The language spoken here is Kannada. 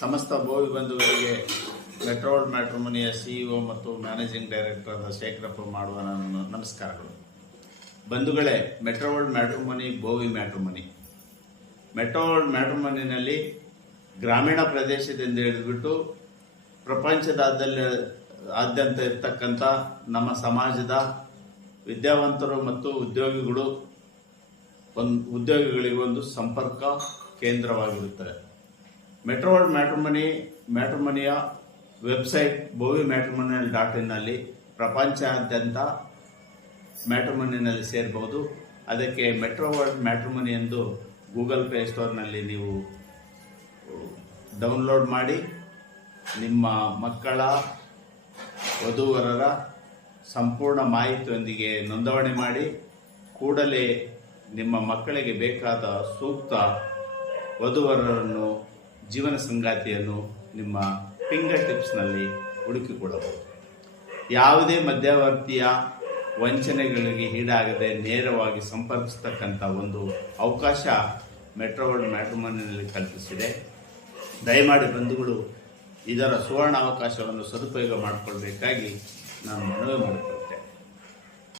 ಸಮಸ್ತ ಬೋವಿ ಬಂಧುಗಳಿಗೆ ಮೆಟ್ರೋವರ್ಲ್ಡ್ ಮ್ಯಾಟ್ರಿಮೋನಿಯ CEO ಮತ್ತು ಮ್ಯಾನೇಜಿಂಗ್ ಡೈರೆಕ್ಟರ್ ಆದ ಶೇಖರಪ್ಪ ಮಾಡುವ ನನ್ನ ನಮಸ್ಕಾರಗಳು. ಬಂಧುಗಳೇ, ಮೆಟ್ರೋವರ್ಲ್ಡ್ ಮ್ಯಾಟ್ರಿಮೋನಿ ಬೋವಿ ಮ್ಯಾಟ್ರಿಮೋನಿ. ಮೆಟ್ರೋವರ್ಲ್ಡ್ ಮ್ಯಾಟ್ರಿಮೋನಿನಲ್ಲಿ ಗ್ರಾಮೀಣ ಪ್ರದೇಶದಿಂದ ಹಿಡಿದುಬಿಟ್ಟು ಪ್ರಪಂಚದಾದ್ಯಂತ ಇರ್ತಕ್ಕಂಥ ನಮ್ಮ ಸಮಾಜದ ವಿದ್ಯಾವಂತರು ಮತ್ತು ಉದ್ಯೋಗಿಗಳಿಗೆ ಒಂದು ಸಂಪರ್ಕ ಕೇಂದ್ರವಾಗಿರುತ್ತದೆ. ಮೆಟ್ರೋವರ್ಲ್ಡ್ ಮ್ಯಾಟ್ರಿಮೋನಿಯ ವೆಬ್ಸೈಟ್ bovimatrimonial.in ನಲ್ಲಿ ಪ್ರಪಂಚಾದ್ಯಂತ ಮ್ಯಾಟ್ರಿಮೋನಿನಲ್ಲಿ ಸೇರಬಹುದು. ಅದಕ್ಕೆ ಮೆಟ್ರೋವರ್ಲ್ಡ್ ಮ್ಯಾಟ್ರಿಮೋನಿ ಎಂದು ಗೂಗಲ್ ಪ್ಲೇ ಸ್ಟೋರ್ನಲ್ಲಿ ನೀವು ಡೌನ್ಲೋಡ್ ಮಾಡಿ ನಿಮ್ಮ ಮಕ್ಕಳ ವಧುವರರ ಸಂಪೂರ್ಣ ಮಾಹಿತಿಯೊಂದಿಗೆ ನೋಂದಣಿ ಮಾಡಿ ಕೂಡಲೇ ನಿಮ್ಮ ಮಕ್ಕಳಿಗೆ ಬೇಕಾದ ಸೂಕ್ತ ವಧುವರರನ್ನು ಜೀವನ ಸಂಗಾತಿಯನ್ನು ನಿಮ್ಮ ಫಿಂಗರ್ ಟಿಪ್ಸ್ನಲ್ಲಿ ಹುಡುಕಿಕೊಳ್ಳಬಹುದು. ಯಾವುದೇ ಮಧ್ಯವರ್ತಿಯ ವಂಚನೆಗಳಿಗೆ ಈಡಾಗದೆ ನೇರವಾಗಿ ಸಂಪರ್ಕಿಸತಕ್ಕಂಥ ಒಂದು ಅವಕಾಶ ಮೆಟ್ರೋವರ್ಲ್ಡ್ ಮ್ಯಾಟ್ರಿಮೋನಿಯಲ್ಲಿ ಕಲ್ಪಿಸಿದೆ. ದಯಮಾಡಿ ಬಂಧುಗಳು ಇದರ ಸುವರ್ಣ ಅವಕಾಶವನ್ನು ಸದುಪಯೋಗ ಮಾಡಿಕೊಳ್ಬೇಕಾಗಿ ನಾನು ಮನವಿ ಮಾಡುತ್ತೇನೆ.